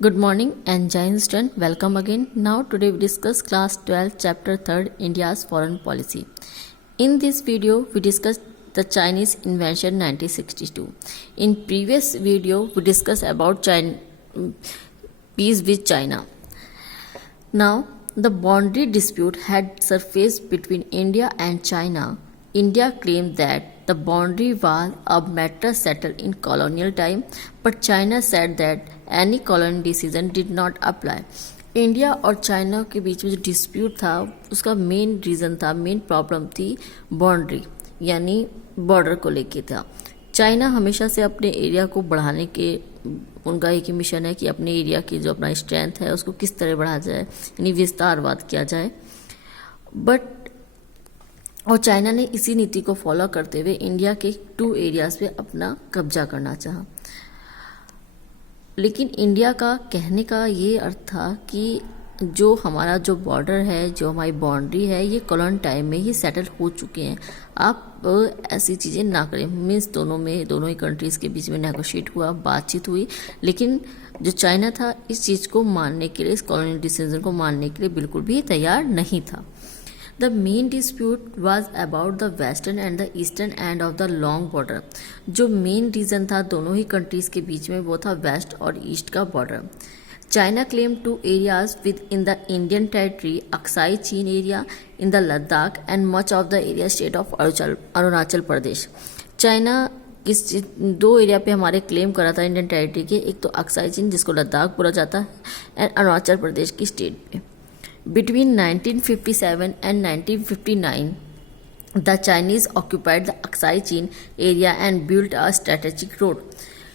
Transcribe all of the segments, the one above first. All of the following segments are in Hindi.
Good morning and Jai Hind student. Welcome again. Now today we discuss class 12 chapter 3rd India's foreign policy. In this video we discussed the Chinese invasion 1962. In previous video we discussed about peace with China. Now the boundary dispute had surfaced between India and China. India claimed that the boundary was a matter settled in colonial time, but China said that any colonial decision did not apply. India और चाइना के बीच में जो डिस्प्यूट था उसका मेन रीज़न था, मेन प्रॉब्लम थी बाउंड्री यानी बॉर्डर को लेके था। चाइना हमेशा से अपने एरिया को बढ़ाने के उनका एक ही मिशन है कि अपने एरिया की जो अपना स्ट्रेंथ है उसको किस तरह बढ़ाया जाए, यानी विस्तारवाद किया जाए। और चाइना ने इसी नीति को फॉलो करते हुए इंडिया के 2 एरियाज पे अपना कब्जा करना चाहा। लेकिन इंडिया का कहने का ये अर्थ था कि जो हमारा जो बॉर्डर है, जो हमारी बाउंड्री है, ये कॉलोनी टाइम में ही सेटल हो चुके हैं। आप ऐसी चीज़ें ना करें। मीन्स दोनों ही कंट्रीज़ के बीच में नेगोशिएट हुआ, बातचीत हुई, लेकिन जो चाइना था इस चीज़ को मानने के लिए, इस कॉलोनियल डिसीजन को मानने के लिए बिल्कुल भी तैयार नहीं था। The main dispute was about the western and the eastern end of the long border. जो मेन रीज़न था दोनों ही कंट्रीज के बीच में वो था वेस्ट और ईस्ट का border. China claimed 2 areas within the Indian territory, Aksai Chin area in the Ladakh and much of the area state of Arunachal Pradesh. China किस 2 एरिया पे हमारे क्लेम करा था इंडियन टेरिटरी के, एक तो अक्साई चीन जिसको लद्दाख बोला जाता है एंड अरुणाचल प्रदेश की स्टेट पे। Between 1957 and 1959, the Chinese occupied the Aksai Chin area and built a strategic road.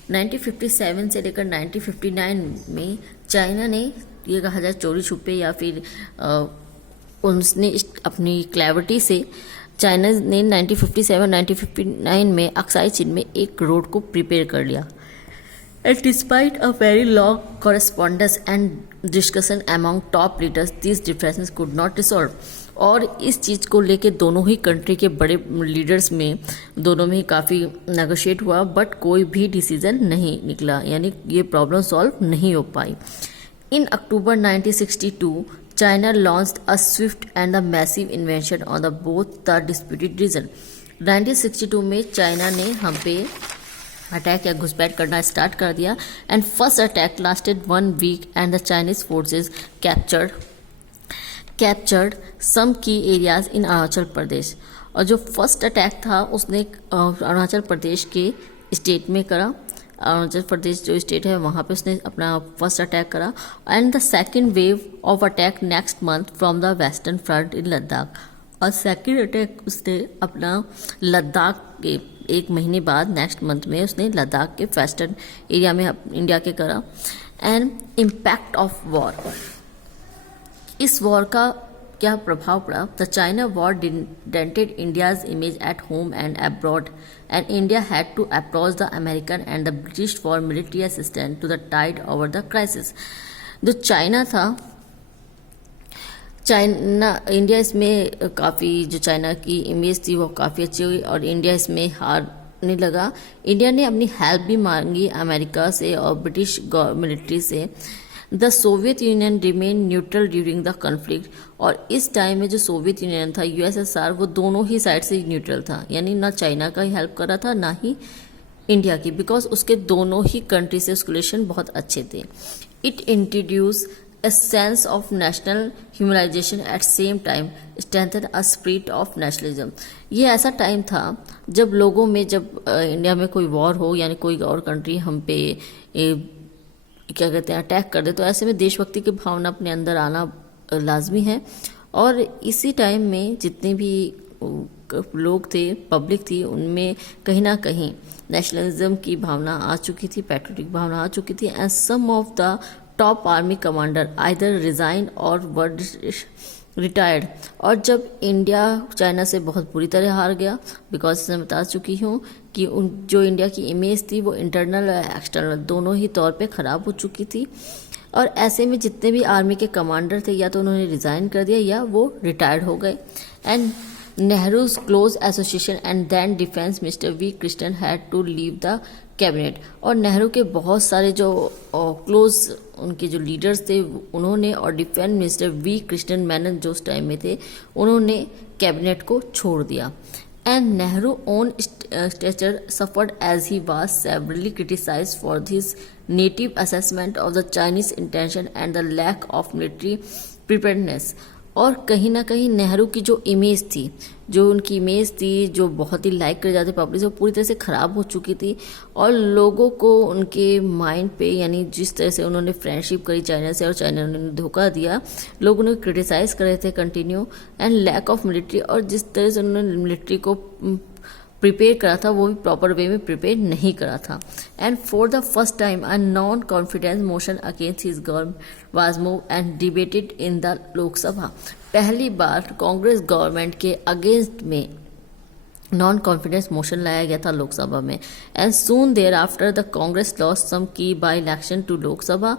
1957 से लेकर 1959 में चाइना ने ये कहा जाए चोरी छुपे या फिर उसने अपनी क्लेविटी से चाइना ने 1957-1959 में अक्साई चीन में एक रोड को प्रिपेयर कर लिया। And despite a very long correspondence and discussion among top leaders, these differences could not resolve. और इस चीज़ को लेके दोनों ही कंट्री के बड़े लीडर्स में दोनों में ही काफ़ी नेगोशिएट हुआ, बट कोई भी डिसीजन नहीं निकला, यानी ये प्रॉब्लम सॉल्व नहीं हो पाई। In October 1962 China launched a swift and a massive invention on the both the disputed region. 1962 में चाइना ने हम पे अटैक या घुसपैठ करना स्टार्ट कर दिया and first attack lasted 1 week and the Chinese forces captured some key areas इन अरुणाचल प्रदेश। और जो फर्स्ट अटैक था उसने अरुणाचल प्रदेश के स्टेट में करा। अरुणाचल प्रदेश जो स्टेट है वहाँ पे उसने अपना फर्स्ट अटैक करा and the second wave of attack next month from the western front in Ladakh. और सेकेंड अटैक उसने अपना लद्दाख के 1 महीने बाद नेक्स्ट मंथ में उसने लद्दाख के वेस्टर्न एरिया में इंडिया के करा। एंड इम्पैक्ट ऑफ वॉर, इस वॉर का क्या प्रभाव पड़ा? The China war dented India's image at home and abroad and India had to approach the American and the British for military assistance to the tide over the crisis. जो चाइना था, इंडिया इसमें काफ़ी, जो चाइना की इमेज थी वो काफ़ी अच्छी हुई और इंडिया इसमें हारने लगा। इंडिया ने अपनी हेल्प भी मांगी अमेरिका से और ब्रिटिश मिलिट्री से। The Soviet union remain neutral during the conflict. और इस टाइम में जो सोवियत यूनियन था, यूएसएसआर, वो दोनों ही साइड से न्यूट्रल था, यानी ना चाइना का ही हेल्प कर रहा था ना ही इंडिया की, बिकॉज उसके दोनों ही कंट्री से रिलेशन बहुत अच्छे थे। It introduce a sense of national humanization at same time strengthen a spirit of nationalism। ये ऐसा टाइम था जब लोगों में, जब इंडिया में कोई वॉर हो यानी कोई और कंट्री हम पे क्या कहते हैं अटैक कर दे, तो ऐसे में देशभक्ति की भावना अपने अंदर आना लाजमी है। और इसी टाइम में जितने भी लोग थे, पब्लिक थी, उनमें कहीं ना कहीं नेशनलिज्म की भावना आ चुकी थी, पैट्रियोटिक भावना आ चुकी थी। And some of the top army commander either resign or were retired. और जब इंडिया चाइना से बहुत बुरी तरह हार गया, बिकॉज मैं बता चुकी हूँ कि जो इंडिया की इमेज थी वो इंटरनल और एक्सटर्नल दोनों ही तौर पे ख़राब हो चुकी थी। और ऐसे में जितने भी आर्मी के कमांडर थे या तो उन्होंने रिज़ाइन कर दिया या वो रिटायर्ड हो गए। And Nehru's close association and then defense minister V. Krishnan had to leave the cabinet. और नेहरू के बहुत सारे जो क्लोज उनके जो लीडर्स थे उन्होंने, और defence minister V Krishnan Menon जो उस टाइम में थे, उन्होंने कैबिनेट को छोड़ दिया। And Nehru own stature suffered as he was severely criticised for this native assessment of the Chinese intention and the lack of military preparedness. और कहीं ना कहीं नेहरू की जो इमेज थी, जो उनकी इमेज थी, जो बहुत ही लाइक करे जाते पब्लिक से, वो पूरी तरह से ख़राब हो चुकी थी। और लोगों को उनके माइंड पे, यानी जिस तरह से उन्होंने फ्रेंडशिप करी चाइना से और चाइना ने धोखा दिया, लोग उन्हें क्रिटिसाइज कर रहे थे continue. And lack of military, और जिस तरह से उन्होंने मिलिट्री को प्रिपेयर करा था वो भी प्रॉपर वे में प्रिपेयर नहीं करा था। And for the first time a non confidence motion against his government was move and debated in the Lok Sabha. पहली बार कांग्रेस गवर्नमेंट के अगेंस्ट में नॉन कॉन्फिडेंस मोशन लाया गया था लोकसभा में। And soon thereafter the Congress lost some key by election to Lok Sabha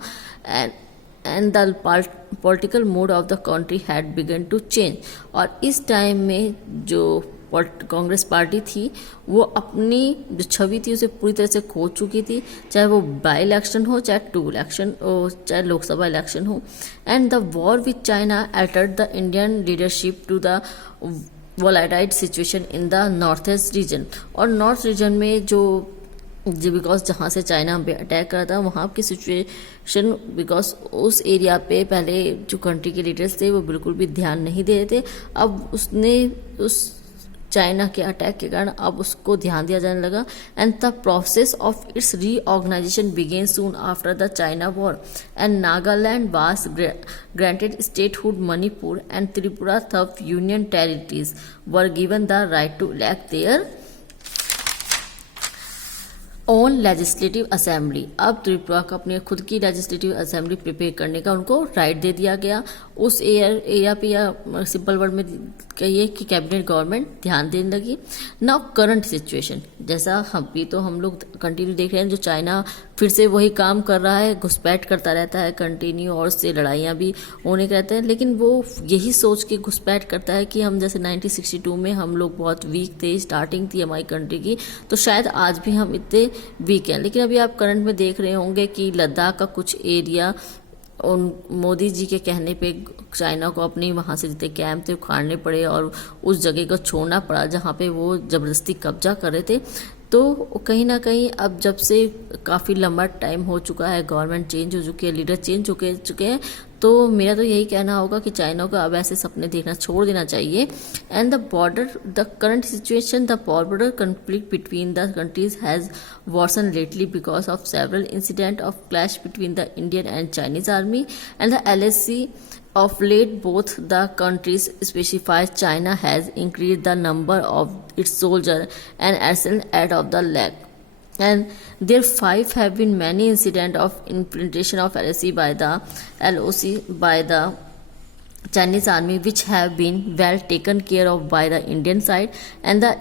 and the political mood of the country had begun to change. और इस टाइम में जो कांग्रेस पार्टी थी वो अपनी जो छवि थी उसे पूरी तरह से खो चुकी थी, चाहे वो बाई इलेक्शन हो, चाहे टू इलेक्शन हो, चाहे लोकसभा इलेक्शन हो। And the war with China altered the Indian leadership to the volatile situation in the north east region. और नॉर्थ रीजन में जो बिकॉज जहाँ से चाइना पे अटैक करा था वहाँ की सिचुएशन, बिकॉज उस एरिया पे पहले जो कंट्री के लीडर्स थे वो बिल्कुल भी ध्यान नहीं दे रहे थे। अब उसने उस चाइना के अटैक के कारण अब उसको ध्यान दिया जाने लगा। And the process of its reorganisation began soon after the China war. And Nagaland was granted statehood, Manipur and Tripura third union territories were given the right to elect their own legislative assembly. अब त्रिपुरा को अपने खुद की लेजिस्लेटिव असेंबली प्रिपेयर करने का उनको राइट दे दिया गया। उस एरिया पे, या सिंपल वर्ड में कहिए कि कैबिनेट गवर्नमेंट ध्यान देने लगी। नाउ करंट सिचुएशन, जैसा हम लोग कंटिन्यू देख रहे हैं, जो चाइना फिर से वही काम कर रहा है, घुसपैठ करता रहता है कंटिन्यू, और उससे लड़ाइयाँ भी होने रहते हैं। लेकिन वो यही सोच के घुसपैठ करता है कि हम जैसे 1962 में हम लोग बहुत वीक थे, स्टार्टिंग थी हमारी कंट्री की, तो शायद आज भी हम इतने वीक हैं। लेकिन अभी आप करंट में देख रहे होंगे कि लद्दाख का कुछ एरिया उन मोदी जी के कहने पे चाइना को अपनी वहाँ से जितने कैंप थे उखाड़ने पड़े और उस जगह को छोड़ना पड़ा जहाँ पे वो ज़बरदस्ती कब्जा कर रहे थे। तो कहीं ना कहीं अब जब से काफ़ी लंबा टाइम हो चुका है, गवर्नमेंट चेंज हो चुकी है, लीडर चेंज चुके हैं, तो मेरा तो यही कहना होगा कि चाइना को अब ऐसे सपने देखना छोड़ देना चाहिए। And the current situation, the border conflict between the countries has worsened lately because of several incidents of clash between the Indian and Chinese army and the LAC. Of late, both the countries specify China has increased the number of its soldiers and arsenal of the leg. And there have been many incidents of infiltration of LAC by the LOC by the Chinese army, which have been well taken care of by the Indian side, and the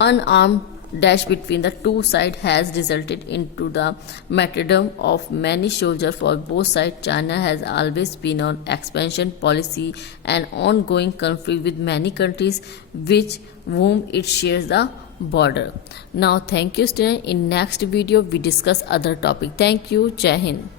unarmed dash between the two sides has resulted into the martyrdom of many soldiers for both sides. China has always been on expansion policy and ongoing conflict with many countries which whom it shares the border. Now thank you students. In next video we discuss other topic. Thank you. Jai Hind.